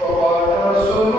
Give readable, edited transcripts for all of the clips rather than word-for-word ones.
وقال رسول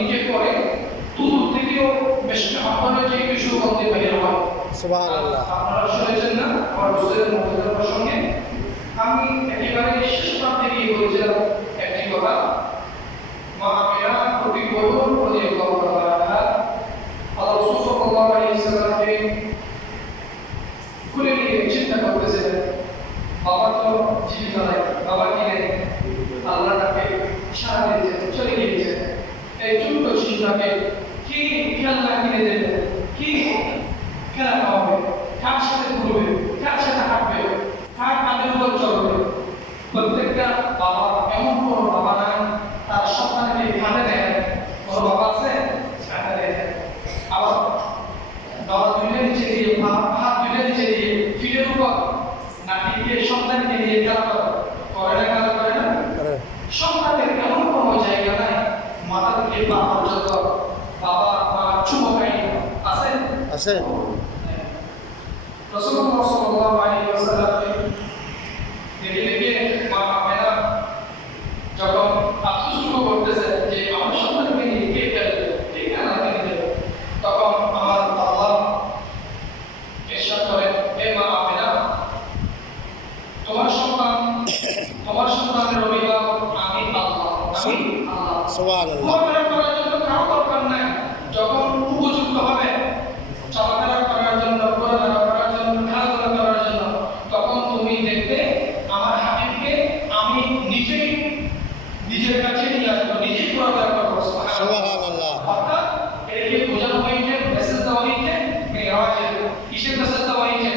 নিচে পড়ে দূর থেকেও বেশ আপনারা যে কিছু বলতে বাইরে হয়। সুবহানাল্লাহ। আপনারা শুনেছেন না আমার রাসূলের মুআজ্জার প্রসঙ্গে? আমি একেবারে শেষ প্রান্তে গিয়ে বলেছিলাম একটি কথা। মা আমিনা প্রতি বছর রাদিয়াল্লাহু তাআলা আনহা আল্লাহ রাসূল সাল্লাল্লাহু আলাইহি ওয়াসাল্লামকে খুলে নিয়ে চিন্তা করতেছিলেন, বাবা তো জীবিত নাই, বাবা কি নেই, আল্লাহ তাকে সারা দিয়েছেন, চলে গিয়েছেন। এই ছোট্ট শিশুটাকে কি খেলনা কিনে দেবে, কি খেলা খাওয়াবে, কার সাথে ঘুরবে, কার সাথে হাঁটবে, কার কাঁধের উপর চড়বে। প্রত্যেকটা বাবা এমন কোনো বাবা নাই তার সন্তানকে কাঁধে নেয়। কোনো বাবা আছে কাঁধে নেয়, আবার বাবা দুইটা নিচে দিয়ে হাত দুইটা নিচে দিয়ে ফিরের উপর নাতিকে সন্তানকে নিয়ে খেলা করে না, খেলা করে না। সন্তানের এমন কোনো জায়গা নাই মাথা থেকে পা পর্যন্ত বাবা মা চুমকাই আছে আছে। রাসূলুল্লাহ সাল্লাল্লাহু আলাইহি ওয়াসাল্লাম দেখে মা আমেনা যখন আফসোস করতেছে যে আমার সন্তানকে নিয়ে কে খেলবে, কে খেলা খেলবে, তখন আমার আল্লাহ ইরশাদ করেন, হে মা আমেনা, তোমার সন্তানের অভিভাবক আমি আল্লাহ। আমি আল্লাহ। সুবহানাল্লাহ। চলাফেরা করার জন্য কারো দরকার নাই। যখন উপযুক্ত হবে চলাফেরা করার জন্য, ঘোরাফেরা করার জন্য, খেলাধুলা করার জন্য, তখন তুমি দেখবে আমার হাবিবকে আমি নিজের কাছে নিয়ে আসবো, নিজেই ঘোরাফেরা করবো। সুবহানাল্লাহ। অর্থাৎ এটাকে বোঝানো হয়েছে, মেসেজ দেওয়া হয়েছে মেরাজের। কিসের মেসেজ দেওয়া হয়েছে?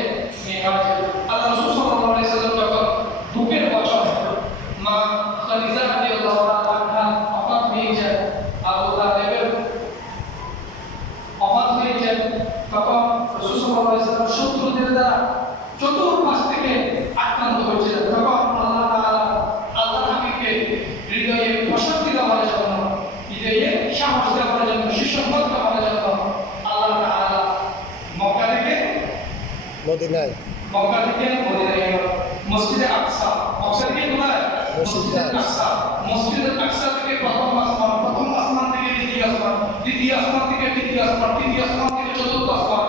মেরাজের। আল্লাহ রাসূল সাল্লাল্লাহু আলাইহি ওয়াসাল্লাম যখন দুঃখের বছর মা খাদিজা রাদিয়াল্লাহু তাআলা আনহা ওফাত হয়েছে, আবু তালেবের ওফাত হয়েছে, তখন রাসূল সাল্লাল্লাহু আলাইহি ওয়াসাল্লাম শত্রুদের দ্বারা চতুর্পাশ থেকে আক্রান্ত হয়েছিলেন। তখন আল্লাহ তাআলা আল্লাহর হাবিবকে হৃদয়ে প্রশান্তি দেওয়ার জন্য, হৃদয়ে সাহস দেওয়ার জন্য, সুসংবাদ দেওয়ার জন্য আল্লাহ তাআলা মক্কা থেকে মদিনায় মসজিদে আকসা, মক্কা থেকে কোথায়? মসজিদে আকসা। মসজিদে আকসা থেকে প্রথম আসমান থেকে দ্বিতীয় আসমান, দ্বিতীয় আসমান থেকে তৃতীয় আসমান, তৃতীয় আসমান থেকে চতুর্থ আসমান,